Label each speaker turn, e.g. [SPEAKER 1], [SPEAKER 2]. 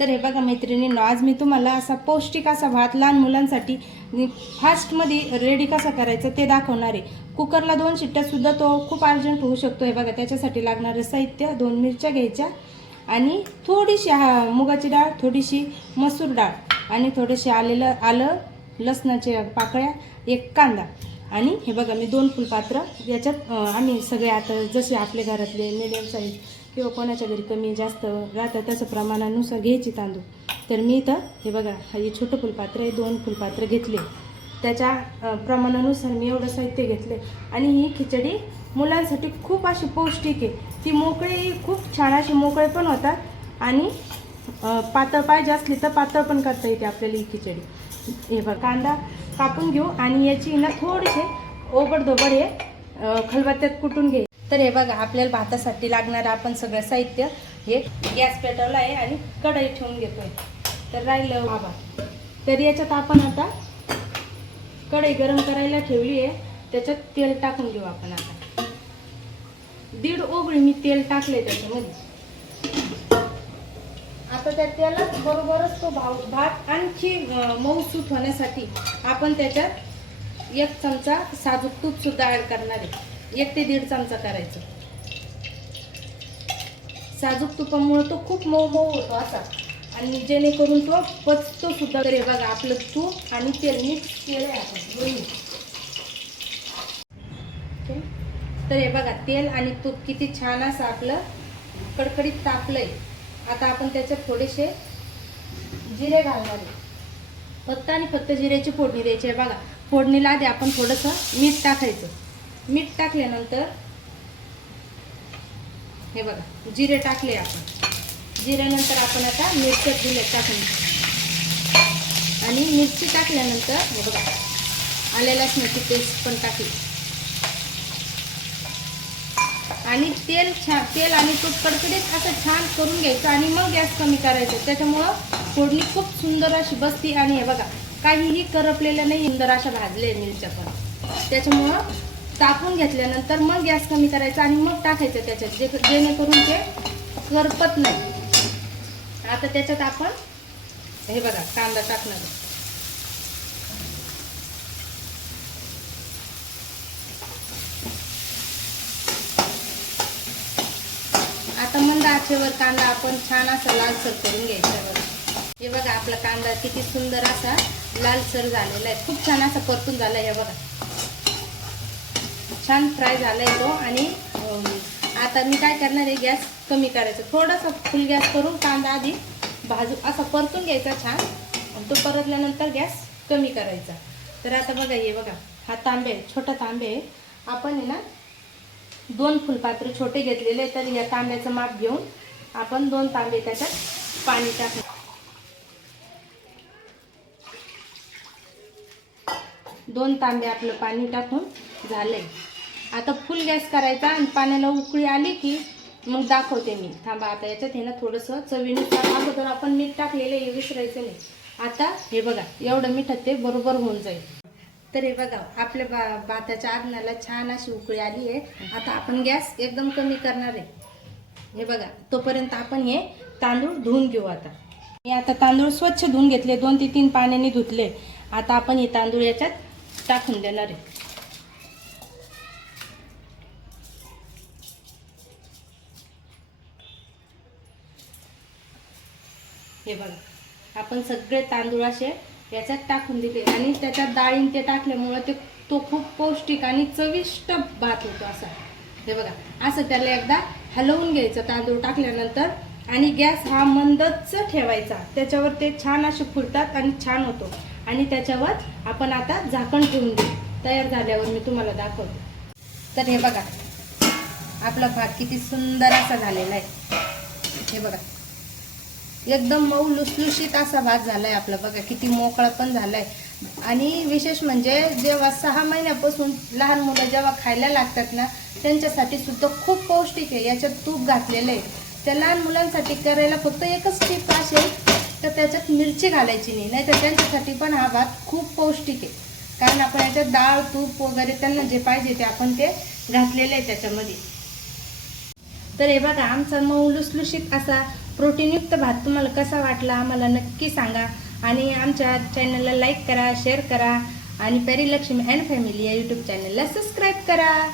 [SPEAKER 1] तर हे बघा मैत्रिणींनो आज मी तुम्हाला असा पौष्टिक असा भात लहान मुलांसाठी फास्टमध्ये रेडी कसा करायचा ते दाखवणार आहे. कुकरला दोन शिट्ट्यासुद्धा तो खूप अर्जंट होऊ शकतो. हे बघा त्याच्यासाठी लागणारं साहित्य दोन मिरच्या घ्यायच्या आणि थोडीशी हा मुगाची डाळ थोडीशी मसूर डाळ आणि थोडेसे आलेलं आलं लसणाच्या पाकळ्या एक कांदा आणि हे बघा मी दोन फुलपात्र याच्यात आम्ही सगळे आता जसे आपले घरातले मिडियम साईज किंवा कोणाच्या घरी कमी जास्त राहतं त्याचं प्रमाणानुसार घ्यायची तांदूळ. तर मी इथं हे बघा हे छोटं फुलपात्र आहे दोन फुलपात्र घेतले. त्याच्या प्रमाणानुसार मी एवढं साहित्य घेतले आणि ही खिचडी मुलांसाठी खूप अशी पौष्टिक आहे. ती मोकळी खूप छान अशी मोकळे पण होतात. आणि पातळ पाहिजे असली तर पातळ पण करता येते आपल्याला ही खिचडी. हे बघ कांदा कापून घेऊ. आणि याची ना थोडेसे ओबड हे खलबत्त्यात कुटून घे. तर हे बघा आपल्याला भातासाठी लागणारं आपण सगळं साहित्य हे गॅस पेटवला आहे आणि कढई ठेवून घेतोय. तर राहिलं बाबा तर याच्यात आपण आता कढई गरम करायला ठेवली आहे. त्याच्यात तेल टाकून घेऊ आपण आता. दीड ओगळी मी तेल टाकले त्याच्यामध्ये. आता त्या तेलात बरोबरच तो भाव भात आणखी मऊसूत होण्यासाठी आपण त्याच्यात एक चमचा साजूक तूप सुद्धा ऍड करणार आहे. एक ते दीड चमचा करायचं. साजूक तुपामुळं तो खूप मऊ मऊ होतो असा. आणि जेणेकरून तो पचतो सुद्धा. तरी बघा आपलं तूप आणि तेल मिक्स केलं आहे आपण दोन्ही. तर हे बघा तेल आणि तूप किती छान असं आपलं कडकडीत तापलंय. आता आपण त्याच्यात थोडेसे जिरे घालणार आहे. फक्त आणि फक्त जिऱ्याची फोडणी द्यायची आहे. बघा फोडणीला आधी आपण थोडंसं मीठ टाकायचं. मीठ टाकल्यानंतर हे बघा जिरे टाकले आपण. जिऱ्यानंतर आपण आता मिरच्या दिले टाकून. आणि मिरची टाकल्यानंतर हे बघा आल्या लसणाची पेस्ट पण टाकली. आणि तेल छान तेल आणि तूप कडकडीत असं छान करून घ्यायचं आणि मग गॅस कमी करायचं. त्याच्यामुळं फोडणी खूप सुंदर अशी बसती आणि हे बघा काहीही करपलेलं नाही सुंदर अशा भाजले मिरच्या पण. त्याच्यामुळं तापून घेतल्यानंतर मग गॅस कमी करायचा आणि मग टाकायचं त्याच्यात. जे जेणेकरून ते करपत नाही. आता त्याच्यात आपण हे बघा कांदा टाकणार आता मंद आचेवर कांदा आपण छान असा लालसर करून घ्यायचा बघा. हे बघा आपला कांदा किती सुंदर असा लालसर झालेला आहे. खूप छान असा परतून झाला हे बघा. छान फ्राय झालाय तो आणि आता मी काय करणार आहे गॅस कमी करायचा. थोडासा फुल गॅस करून कांदा आधी भाजू असा परतून घ्यायचा छान. आणि तो परतल्यानंतर गॅस कमी करायचा. तर आता बघा हे बघा हा तांबे आहे, छोटा तांबे आहे. आपण आहे ना दोन फुलपात्र छोटे घेतलेले तर या तांब्याचं माप घेऊन आपण दोन तांबे त्याच्यात पाणी टाक. दोन तांबे आपलं पाणी टाकून झालंय आता फुल गॅस करायचा आणि पाण्याला उकळी आली की मग दाखवते मी. थांबा आता याच्यात हे ना थोडंसं चवीनुसार अगोदर आपण मीठ टाकलेलं आहे हे विसरायचं नाही. आता हे बघा एवढं मिठात ते बरोबर होऊन जाईल. तर हे बघा आपल्या बा भाताच्या आदनाला छान अशी उकळी आली आहे. आता आपण गॅस एकदम कमी करणार आहे. हे बघा तोपर्यंत आपण हे तांदूळ धुवून घेऊ आता. मी आता तांदूळ स्वच्छ धुवून घेतले दोन ते तीन पाण्याने धुतले. आता आपण हे तांदूळ याच्यात टाकून देणार आहे. हे बघा. आपण सगळे तांदूळ असे याच्यात टाकून दिले. आणि त्याच्यात डाळीन ते टाकल्यामुळं ते तो खूप पौष्टिक आणि चविष्ट भात होतो असा. हे बघा. असं त्याला एकदा हलवून घ्यायचं तांदूळ टाकल्यानंतर आणि गॅस हा मंदच ठेवायचा. त्याच्यावर ते छान असे फुलतात आणि छान होतो. आणि त्याच्यावर आपण आता झाकण ठेवून देऊ. तयार झाल्यावर मी तुम्हाला दाखवते. तर हे बघा. आपला भात किती सुंदर असा झालेला आहे. हे बघा. एकदम मऊ लुसलुशीत असा भात झालाय आपला. बघा किती मोकळा पण झालाय. आणि विशेष म्हणजे जेव्हा सहा महिन्यापासून लहान मुलं जेव्हा खायला लागतात ना त्यांच्यासाठी सुद्धा खूप पौष्टिक आहे. याच्यात तूप घातलेलं आहे. त्या लहान मुलांसाठी करायला फक्त एकच टीप असेल तर त्याच्यात मिरची घालायची नाही. नाहीतर त्यांच्यासाठी पण हा भात खूप पौष्टिक आहे. कारण आपण याच्यात डाळ तूप वगैरे त्यांना जे पाहिजे ते आपण ते घातलेले आहे त्याच्यामध्ये. तर हे बघा आमचा मऊ लुसलुशीत असा प्रोटीनयुक्त भात तुम्हाला कसा वाटला आम्हाला नक्की सांगा. आणि आमच्या चॅनलला लाईक करा शेअर करा. आणि पॅरी लक्ष्मी अँड फॅमिली या यूट्यूब चॅनलला सबस्क्राईब करा.